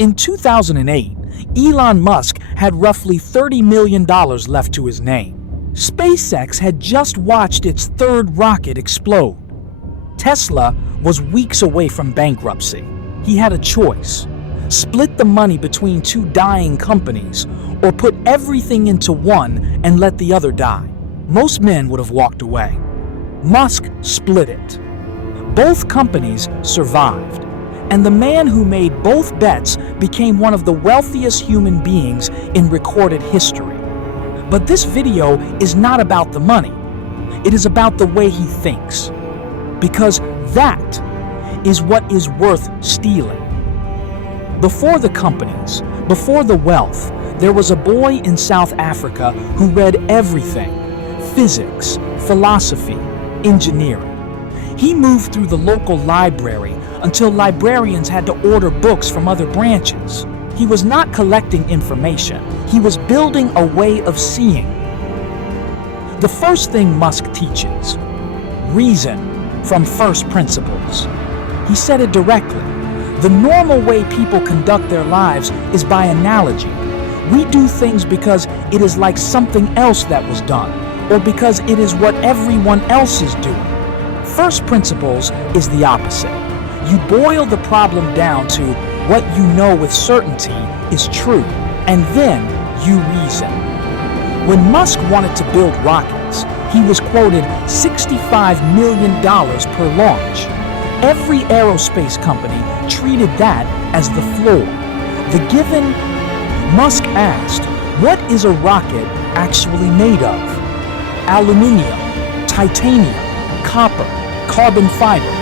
In 2008, Elon Musk had roughly $30 million left to his name. SpaceX had just watched its third rocket explode. Tesla was weeks away from bankruptcy. He had a choice: split the money between two dying companies, or put everything into one and let the other die. Most men would have walked away. Musk split it. Both companies survived, and the man who made both bets became one of the wealthiest human beings in recorded history. But this video is not about the money. It is about the way he thinks. Because that is what is worth stealing. Before the companies, before the wealth, there was a boy in South Africa who read everything: physics, philosophy, engineering. He moved through the local library until librarians had to order books from other branches. He was not collecting information. He was building a way of seeing. The first thing Musk teaches: reason from first principles. He said it directly. The normal way people conduct their lives is by analogy. We do things because it is like something else that was done, or because it is what everyone else is doing. First principles is the opposite. You boil the problem down to what you know with certainty is true, and then you reason. When Musk wanted to build rockets, he was quoted $65 million per launch. Every aerospace company treated that as the floor, the given. Musk asked, what is a rocket actually made of? Aluminium, titanium, copper, carbon fiber.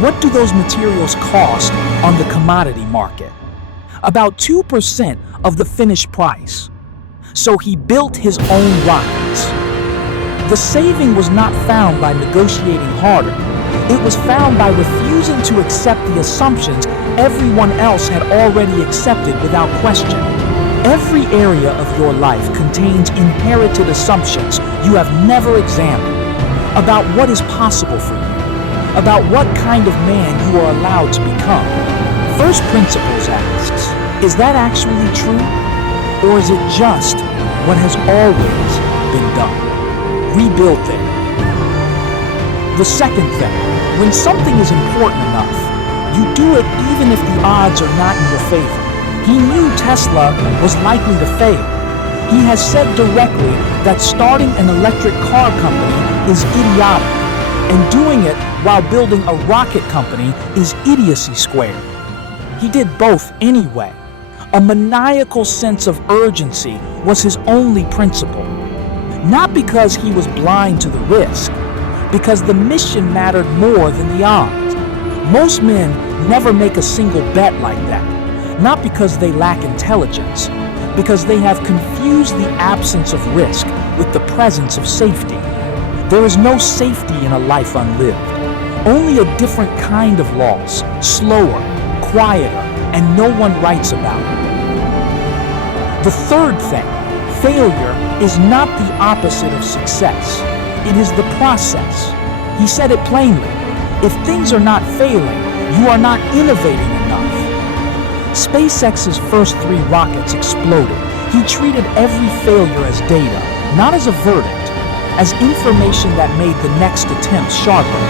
What do those materials cost on the commodity market? About 2% of the finished price. So he built his own rockets. The saving was not found by negotiating harder. It was found by refusing to accept the assumptions everyone else had already accepted without question. Every area of your life contains inherited assumptions you have never examined about what is possible for you, about what kind of man you are allowed to become. First Principles asks, is that actually true? Or is it just what has always been done? Rebuild it. The second thing, when something is important enough, you do it even if the odds are not in your favor. He knew Tesla was likely to fail. He has said directly that starting an electric car company is idiotic, and doing it while building a rocket company is idiocy squared. He did both anyway. A maniacal sense of urgency was his only principle. Not because he was blind to the risk, because the mission mattered more than the odds. Most men never make a single bet like that, not because they lack intelligence, because they have confused the absence of risk with the presence of safety. There is no safety in a life unlived, only a different kind of loss, slower, quieter, and no one writes about it. The third thing, failure is not the opposite of success. It is the process. He said it plainly. If things are not failing, you are not innovating enough. SpaceX's first 3 rockets exploded. He treated every failure as data, not as a verdict, as information that made the next attempt sharper.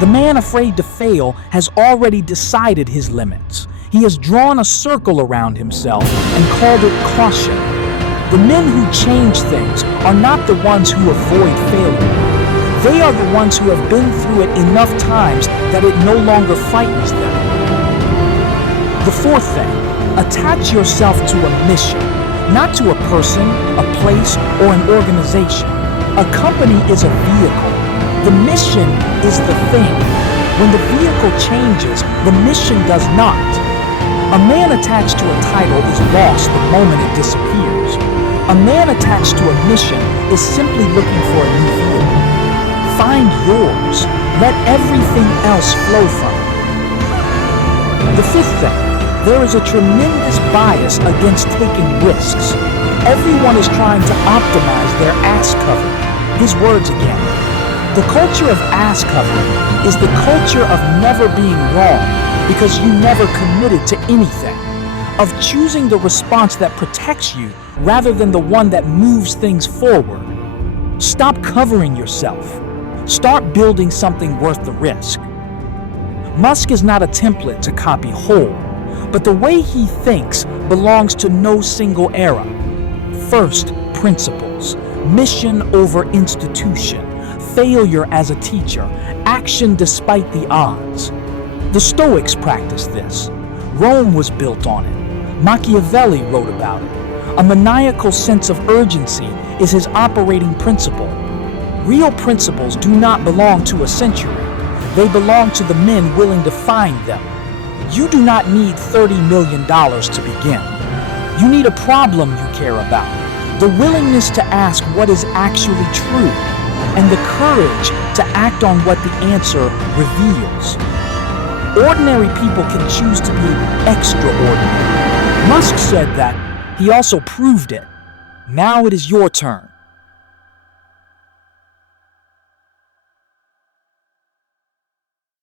The man afraid to fail has already decided his limits. He has drawn a circle around himself and called it caution. The men who change things are not the ones who avoid failure. They are the ones who have been through it enough times that it no longer frightens them. The fourth thing, attach yourself to a mission, not to a person, a place, or an organization. A company is a vehicle. The mission is the thing. When the vehicle changes, the mission does not. A man attached to a title is lost the moment it disappears. A man attached to a mission is simply looking for a new vehicle. Find yours. Let everything else flow from it. The fifth thing, there is a tremendous bias against taking risks. Everyone is trying to optimize their ass covering. His words again. The culture of ass covering is the culture of never being wrong because you never committed to anything. of choosing the response that protects you rather than the one that moves things forward. Stop covering yourself. Start building something worth the risk. Musk is not a template to copy whole, but the way he thinks belongs to no single era. First, principles. Mission over institution. Failure as a teacher. Action despite the odds. The Stoics practiced this. Rome was built on it. Machiavelli wrote about it. A maniacal sense of urgency is his operating principle. Real principles do not belong to a century. They belong to the men willing to find them. You do not need $30 million to begin. You need a problem you care about, the willingness to ask what is actually true, and the courage to act on what the answer reveals. Ordinary people can choose to be extraordinary. Musk said that. He also proved it. Now it is your turn.